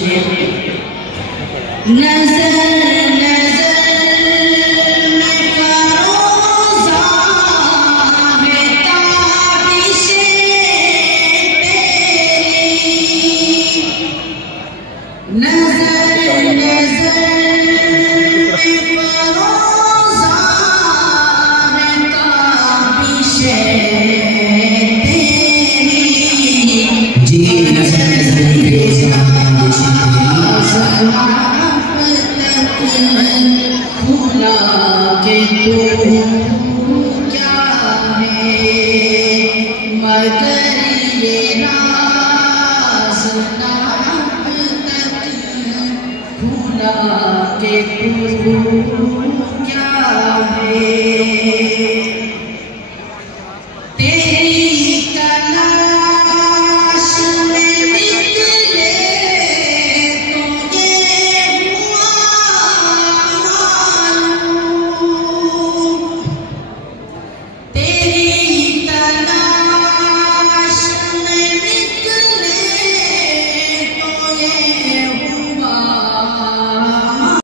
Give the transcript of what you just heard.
नजर नजर में करो ज़ाहिर ताबिशे तेरी, नजर नजर में करो ज़ाहिर ताबिशे तेरी, जी नजर भूला के तू क्या है, मगर ये राज़ नाम तक भूला के तू क्या है।